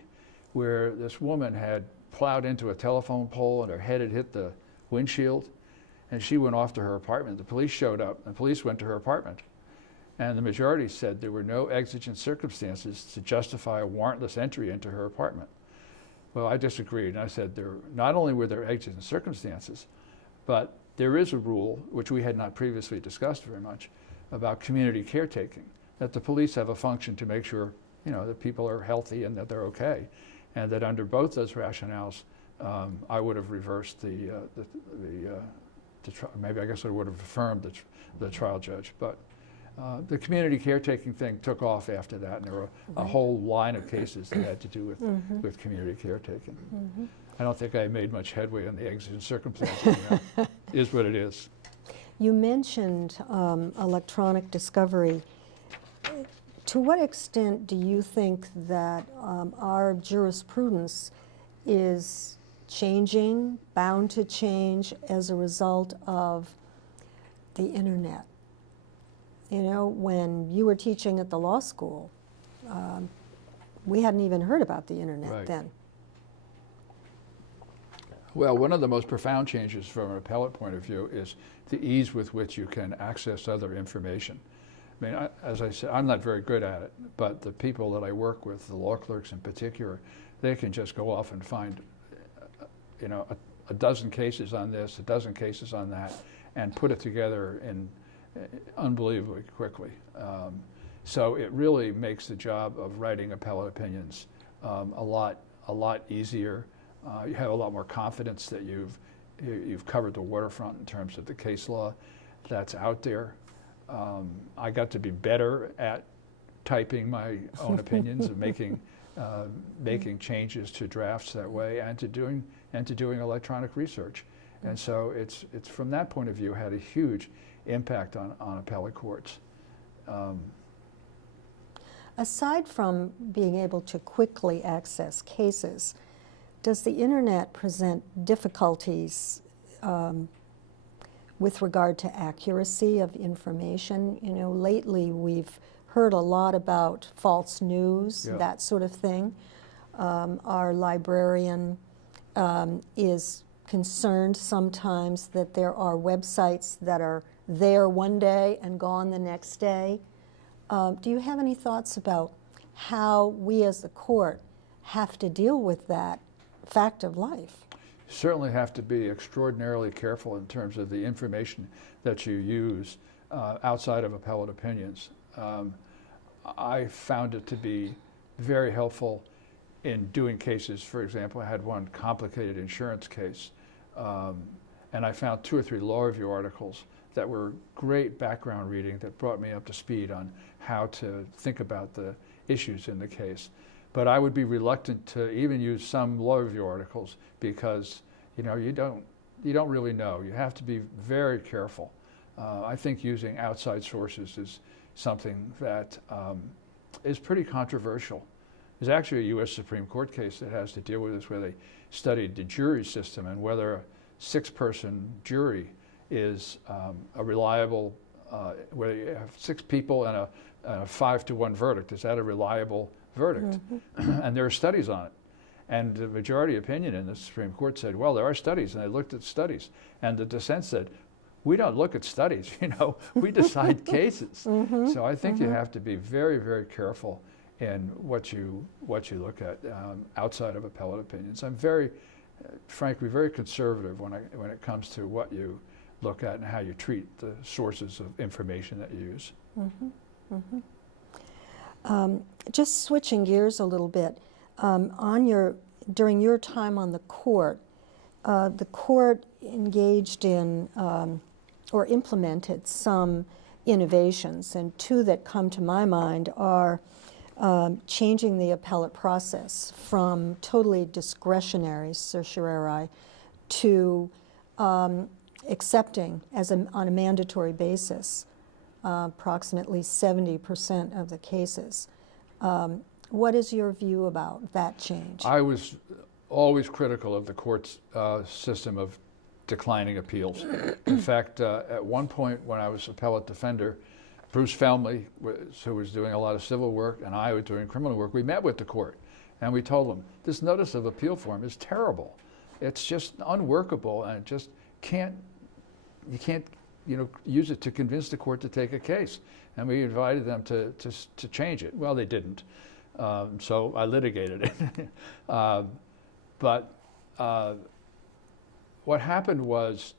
where this woman had plowed into a telephone pole and her head had hit the windshield, and she went off to her apartment. The police showed up, and the police went to her apartment. And the majority said there were no exigent circumstances to justify a warrantless entry into her apartment. Well, I disagreed, and I said not only were there exigent circumstances, but there is a rule, which we had not previously discussed very much, about community caretaking, that the police have a function to make sure, that people are healthy and that they're okay, and that under both those rationales, I would have reversed maybe I guess I would have affirmed the trial judge, but the community caretaking thing took off after that, and there were a whole line of cases that had to do with community caretaking. I don't think I made much headway on the exigent circumstances. Is what it is. You mentioned electronic discovery. To what extent do you think that our jurisprudence is changing, bound to change as a result of the internet? When you were teaching at the law school, we hadn't even heard about the internet then. Well, one of the most profound changes from an appellate point of view is the ease with which you can access other information. I mean, as I said, I'm not very good at it, but the people that I work with, the law clerks in particular, they can just go off and find, a dozen cases on this, a dozen cases on that, and put it together in unbelievably quickly. So it really makes the job of writing appellate opinions a lot easier. You have a lot more confidence that you've covered the waterfront in terms of the case law that's out there. I got to be better at typing my own opinions and making changes to drafts that way, and to doing electronic research. And so it's from that point of view had a huge impact on appellate courts. Aside from being able to quickly access cases, does the internet present difficulties with regard to accuracy of information? You know, lately we've heard a lot about false news, Yeah. that sort of thing. Our librarian is concerned sometimes that there are websites that are there one day and gone the next day. Do you have any thoughts about how we as the court have to deal with that fact of life? Certainly have to be extraordinarily careful in terms of the information that you use outside of appellate opinions. I found it to be very helpful in doing cases. For example, I had one complicated insurance case, and I found 2 or 3 law review articles that were great background reading that brought me up to speed on how to think about the issues in the case. But I would be reluctant to even use some law review articles because, you know, you don't really know. You have to be very careful. I think using outside sources is something that is pretty controversial. There's actually a U.S. Supreme Court case that has to deal with this, where they studied the jury system and whether a 6-person jury is a reliable, whether you have 6 people and a 5-to-1 verdict, is that a reliable verdict? Mm-hmm. And there are studies on it. And the majority opinion in the Supreme Court said, well, there are studies, and they looked at studies. And the dissent said, we don't look at studies, you know, we decide cases. Mm-hmm. So I think you have to be very, very careful in what you look at outside of appellate opinions. I'm very, frankly, very conservative when it comes to what you look at and how you treat the sources of information that you use. Mm-hmm. Mm-hmm. Just switching gears a little bit, during your time on the court engaged in or implemented some innovations, and 2 that come to my mind are changing the appellate process from totally discretionary certiorari to accepting on a mandatory basis approximately 70% of the cases. What is your view about that change? I was always critical of the court's system of declining appeals. In fact, at one point when I was appellate defender, Bruce Felmley, who was doing a lot of civil work, and I was doing criminal work, we met with the court and we told them, this notice of appeal form is terrible. It's just unworkable, and it just you can't use it to convince the court to take a case. And we invited them to change it. Well, they didn't. So I litigated it. But what happened was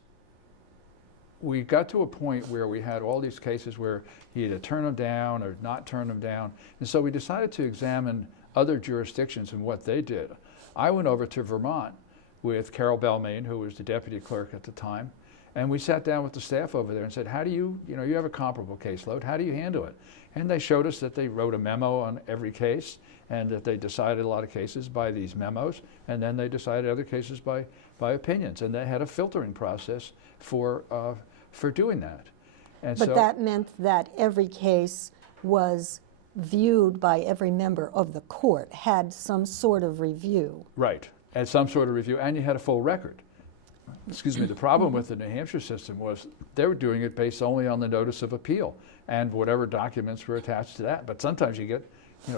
we got to a point where we had all these cases where he either turned them down or not turned them down. And so we decided to examine other jurisdictions and what they did. I went over to Vermont with Carol Belmain, who was the deputy clerk at the time, and we sat down with the staff over there and said, how do you have a comparable caseload, how do you handle it? And they showed us that they wrote a memo on every case, and that they decided a lot of cases by these memos, and then they decided other cases by opinions, and they had a filtering process for doing that. And but that meant that every case was viewed by every member of the court, had some sort of review. Right, and some sort of review, and you had a full record. Excuse me, the problem with the New Hampshire system was they were doing it based only on the notice of appeal and whatever documents were attached to that. But sometimes you get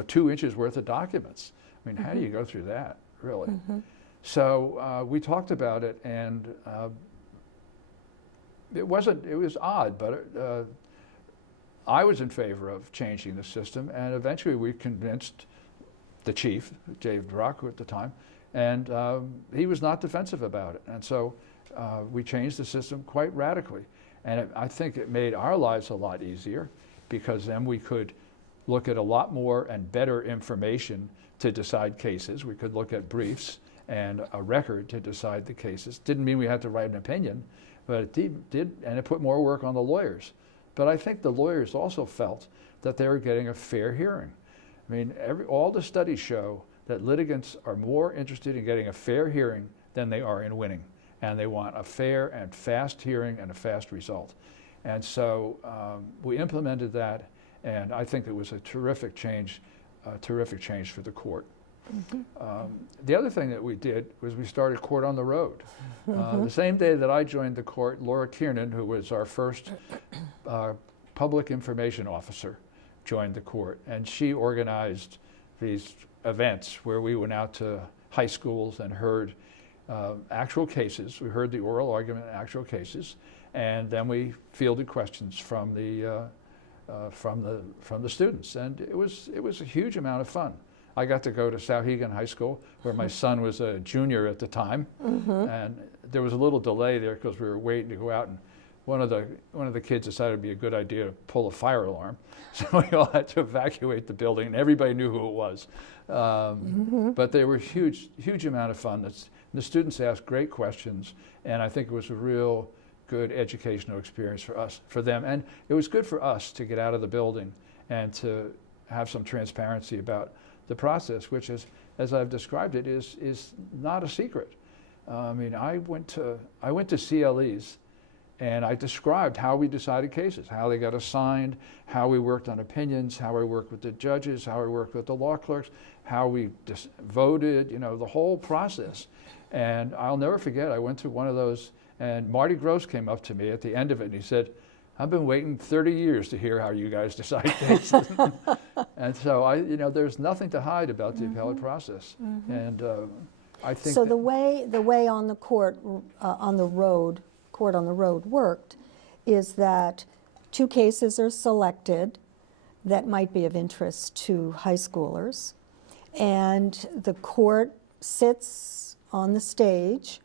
2 inches worth of documents. I mean, how do you go through that, really? Mm-hmm. So we talked about it, and it was odd, but I was in favor of changing the system, and eventually we convinced the chief, Dave Brocco at the time, and he was not defensive about it. And so we changed the system quite radically. And I think it made our lives a lot easier, because then we could look at a lot more and better information to decide cases. We could look at briefs and a record to decide the cases. Didn't mean we had to write an opinion, but it did, and it put more work on the lawyers. But I think the lawyers also felt that they were getting a fair hearing. I mean, all the studies show that litigants are more interested in getting a fair hearing than they are in winning. And they want a fair and fast hearing and a fast result. And so we implemented that, and I think it was a terrific change for the court. The other thing that we did was we started Court on the Road. The same day that I joined the court, Laura Kiernan, who was our first public information officer, joined the court, and she organized these events where we went out to high schools and heard actual cases. We heard the oral argument in actual cases, and then we fielded questions from the students, and it was a huge amount of fun. I got to go to Sauhegan High School, where my son was a junior at the time, and there was a little delay there because we were waiting to go out, and one of the kids decided it'd be a good idea to pull a fire alarm, so we all had to evacuate the building, and everybody knew who it was. But they were huge amount of fun. The students asked great questions, and I think it was a real good educational experience for them, and it was good for us to get out of the building and to have some transparency about the process, which is, as I've described it, is not a secret. I mean, I went to CLEs, and I described how we decided cases, how they got assigned, how we worked on opinions, how we worked with the judges, how we worked with the law clerks, how we voted, you know, the whole process. And I'll never forget, I went to one of those, and Marty Gross came up to me at the end of it, and he said, "I've been waiting 30 years to hear how you guys decide cases." And so there's nothing to hide about the appellate process. And I think so. The way on the court on the road worked is that 2 cases are selected that might be of interest to high schoolers, and the court sits on the stage,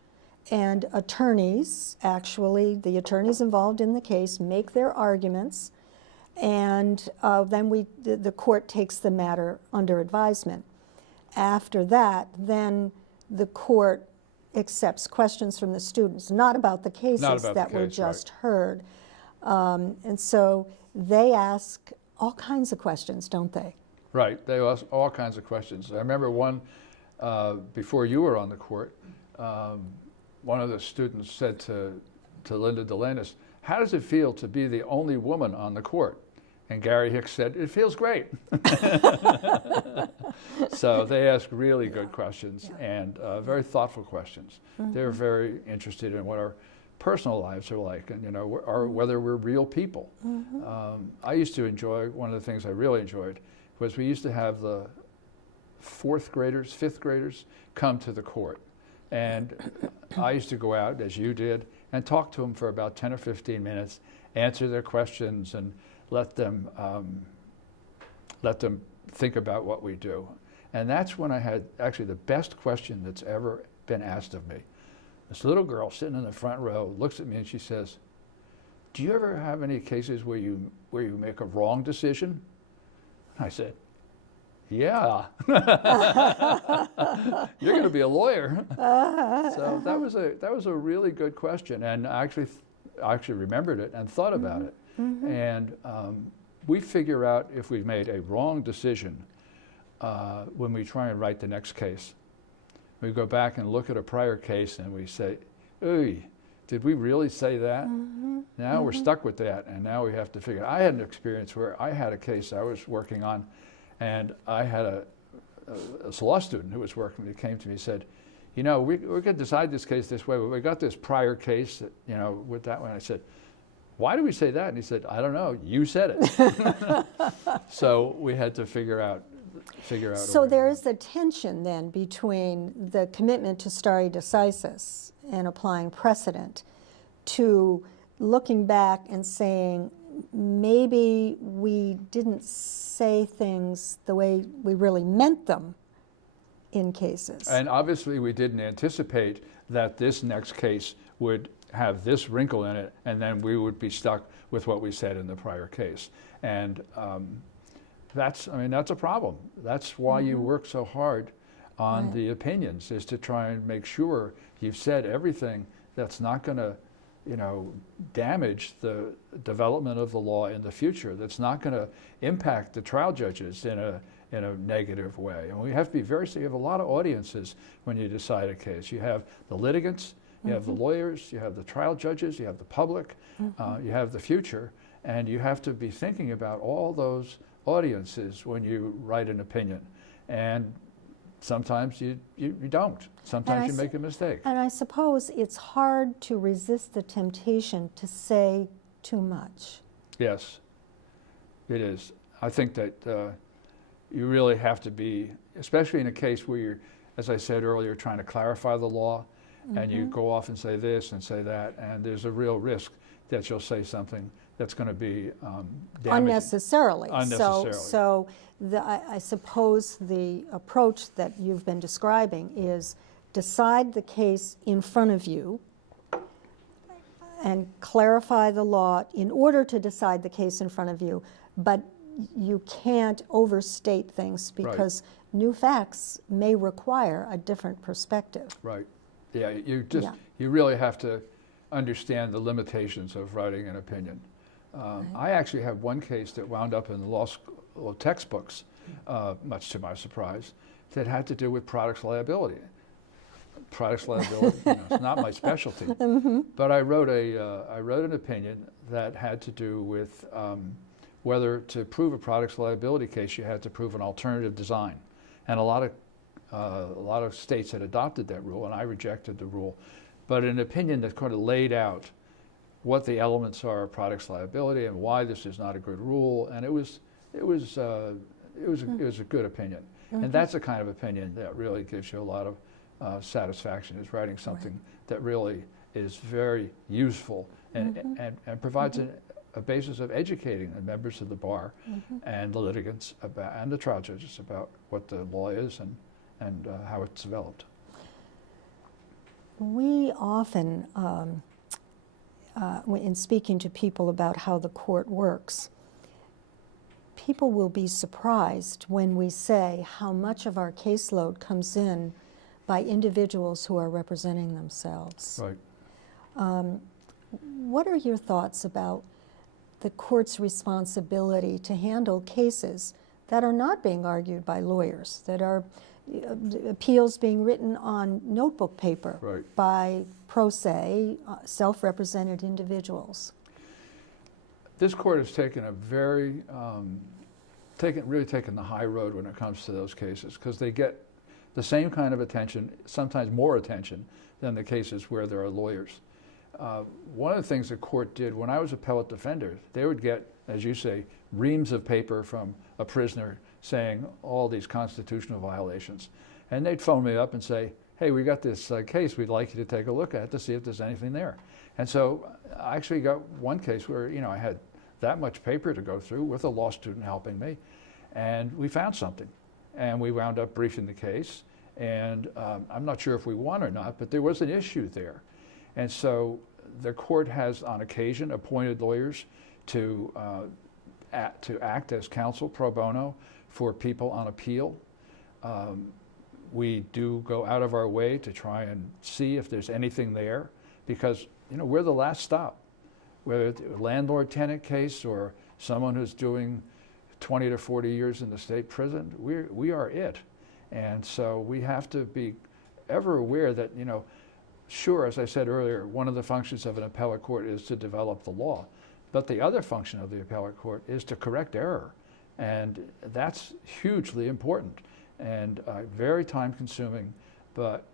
and attorneys, actually the attorneys involved in the case, make their arguments, and then the court takes the matter under advisement. After that, then the court accepts questions from the students, not about the cases that were just heard. And so they ask all kinds of questions, don't they? Right, they ask all kinds of questions. I remember one, before you were on the court, one of the students said to Linda Delanus, "How does it feel to be the only woman on the court?" And Gary Hicks said, "It feels great." So they ask really good questions and very thoughtful questions. They're very interested in what our personal lives are like, and whether we're real people. I used to enjoy, one of the things I really enjoyed was we used to have the 4th graders, 5th graders come to the court. And I used to go out, as you did, and talk to them for about 10 or 15 minutes, answer their questions, and let them think about what we do. And that's when I had actually the best question that's ever been asked of me. This little girl sitting in the front row looks at me and she says, "Do you ever have any cases where you make a wrong decision?" I said, "Yeah." "You're going to be a lawyer." So that was a really good question, and I actually remembered it and thought about it. And we figure out if we've made a wrong decision when we try and write the next case. We go back and look at a prior case and we say, "Ooh, did we really say that?" Now we're stuck with that, and now we have to figure. I had an experience where I had a case I was working on, and I had a law student who was working with me, came to me and said, "We're going to decide this case this way, but we got this prior case that, with that one." I said, "Why do we say that?" And he said, "I don't know, you said it." So we had to figure out. So there is a tension then between the commitment to stare decisis and applying precedent to looking back and saying, maybe we didn't say things the way we really meant them in cases. And obviously we didn't anticipate that this next case would have this wrinkle in it, and then we would be stuck with what we said in the prior case. And that's a problem. That's why you work so hard on the opinions, is to try and make sure you've said everything that's not going to, damage the development of the law in the future, that's not going to impact the trial judges in a negative way. And we have to be you have a lot of audiences when you decide a case. You have the litigants, you have the lawyers, you have the trial judges, you have the public, you have the future, and you have to be thinking about all those audiences when you write an opinion. And sometimes you don't. Sometimes you make a mistake. And I suppose it's hard to resist the temptation to say too much. Yes, it is. I think that you really have to be, especially in a case where you're, as I said earlier, trying to clarify the law, and you go off and say this and say that, and there's a real risk that you'll say something that's going to be damaging. Unnecessarily. Unnecessarily. So I suppose the approach that you've been describing is decide the case in front of you and clarify the law in order to decide the case in front of you, but you can't overstate things because new facts may require a different perspective. Right. Yeah, you really have to understand the limitations of writing an opinion. I actually have one case that wound up in the law school textbooks, much to my surprise, that had to do with products liability. Products liability, it's not my specialty. But I wrote an opinion that had to do with whether to prove a products liability case, you had to prove an alternative design, and a lot of states had adopted that rule, and I rejected the rule. But an opinion that kind of laid out what the elements are of products liability and why this is not a good rule, and it was a good opinion. And that's the kind of opinion that really gives you a lot of satisfaction, is writing something that really is very useful and provides a basis of educating the members of the bar and the litigants about, and the trial judges about what the law is and how it's developed. We often, in speaking to people about how the court works, people will be surprised when we say how much of our caseload comes in by individuals who are representing themselves. Right. What are your thoughts about the court's responsibility to handle cases that are not being argued by lawyers, that are appeals being written on notebook paper by pro se, self-represented individuals? This court has taken a very, really taken the high road when it comes to those cases, because they get the same kind of attention, sometimes more attention, than the cases where there are lawyers. One of the things the court did when I was appellate defender, they would get, as you say, reams of paper from a prisoner saying all these constitutional violations. And they'd phone me up and say, hey, we got this case we'd like you to take a look at to see if there's anything there. And so I actually got one case where, I had that much paper to go through with a law student helping me, and we found something. And we wound up briefing the case, and I'm not sure if we won or not, but there was an issue there. And so the court has, on occasion, appointed lawyers to act as counsel pro bono for people on appeal. We do go out of our way to try and see if there's anything there, because we're the last stop. Whether it's a landlord-tenant case or someone who's doing 20 to 40 years in the state prison, we are it. And so we have to be ever aware that, sure, as I said earlier, one of the functions of an appellate court is to develop the law, but the other function of the appellate court is to correct error. And that's hugely important and very time-consuming, but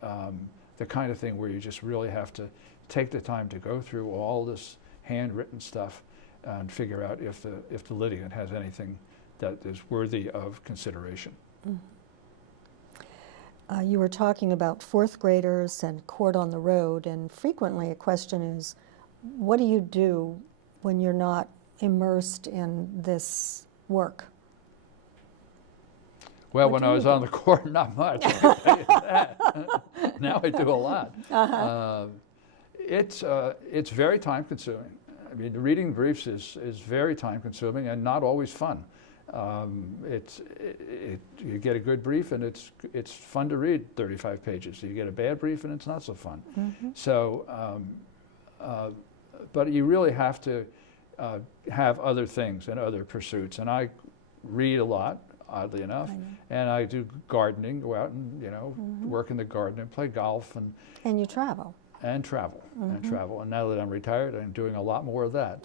the kind of thing where you just really have to take the time to go through all this handwritten stuff and figure out if the litigant has anything that is worthy of consideration. You were talking about fourth graders and court on the road, and frequently a question is, what do you do when you're not immersed in this work? Well, when I was on the court, not much. I can tell you that. Now I do a lot. It's very time consuming. I mean, reading briefs is very time consuming and not always fun. You get a good brief and it's fun to read 35 pages. You get a bad brief and it's not so fun. So, but you really have to have other things and other pursuits. And I read a lot, oddly enough, and I do gardening, go out and, you know, work in the garden and play golf. And you travel. And travel, and travel. And now that I'm retired, I'm doing a lot more of that.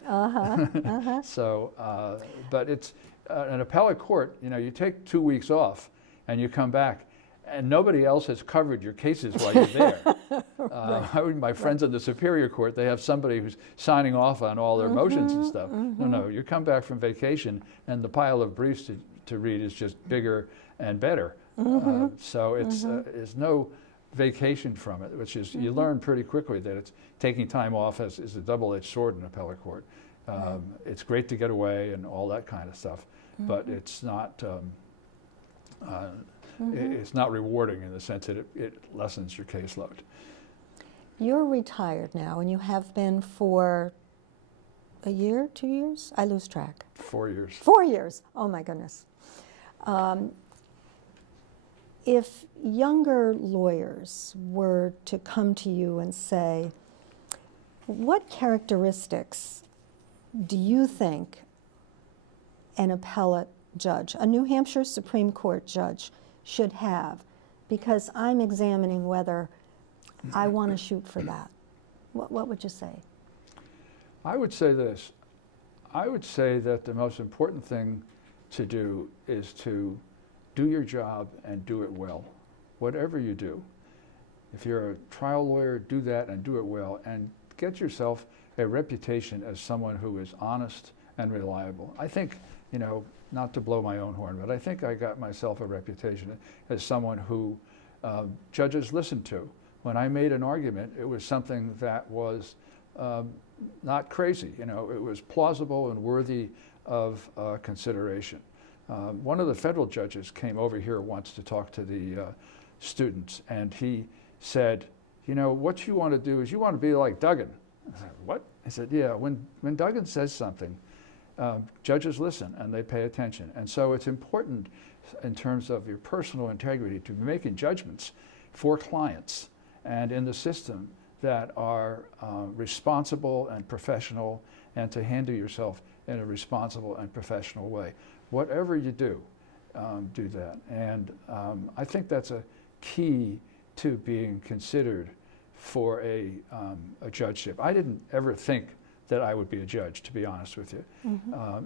So, but it's an appellate court, you know, you take 2 weeks off and you come back and nobody else has covered your cases while you're there. My friends in the Superior Court, they have somebody who's signing off on all their motions and stuff. No, you come back from vacation and the pile of briefs to read is just bigger and better. So it's no vacation from it, which is, you learn pretty quickly that it's taking time off is a double-edged sword in appellate court. It's great to get away and all that kind of stuff, but it's not it's not rewarding in the sense that it lessens your caseload. You're retired now, and you have been for a year, 2 years? I lose track. 4 years. 4 years. Oh my goodness. If younger lawyers were to come to you and say, what characteristics do you think an appellate judge, a New Hampshire Supreme Court judge, should have? Because I'm examining whether I want to shoot for that. What would you say? I would say this. I would say that the most important thing to do is to do your job and do it well, whatever you do. If you're a trial lawyer, do that and do it well, and get yourself a reputation as someone who is honest and reliable. I think, you know, not to blow my own horn, but I think I got myself a reputation as someone who judges listen to. When I made an argument, it was something that was not crazy. You know, it was plausible and worthy of consideration. One of the federal judges came over here once to talk to the students, and he said, you know, what you want to do is you want to be like Duggan. I said, what? He said, yeah, when Duggan says something, judges listen and they pay attention. And so it's important in terms of your personal integrity to be making judgments for clients and in the system that are responsible and professional, and to handle yourself in a responsible and professional way. Whatever you do, do that. And I think that's a key to being considered for a judgeship. I didn't ever think that I would be a judge, to be honest with you.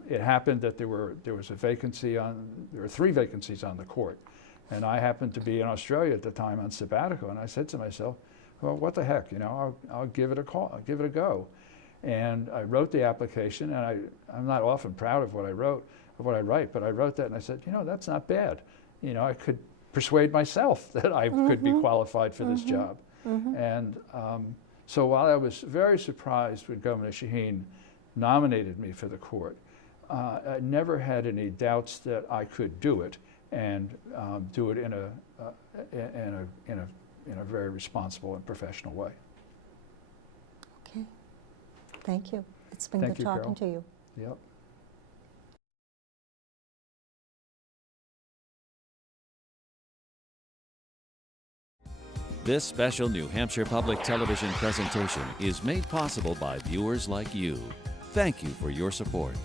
It happened that there was a vacancy there were 3 vacancies on the court. And I happened to be in Australia at the time on sabbatical, and I said to myself, well, what the heck, you know, I'll give it a call, I'll give it a go. And I wrote the application, and I'm not often proud of what I write, but I wrote that and I said, you know, that's not bad. You know, I could persuade myself that I could be qualified for this job. And so while I was very surprised when Governor Shaheen nominated me for the court, I never had any doubts that I could do it, and do it in a very responsible and professional way. Okay. Thank you. It's been good talking to you. Yep. This special New Hampshire Public Television presentation is made possible by viewers like you. Thank you for your support.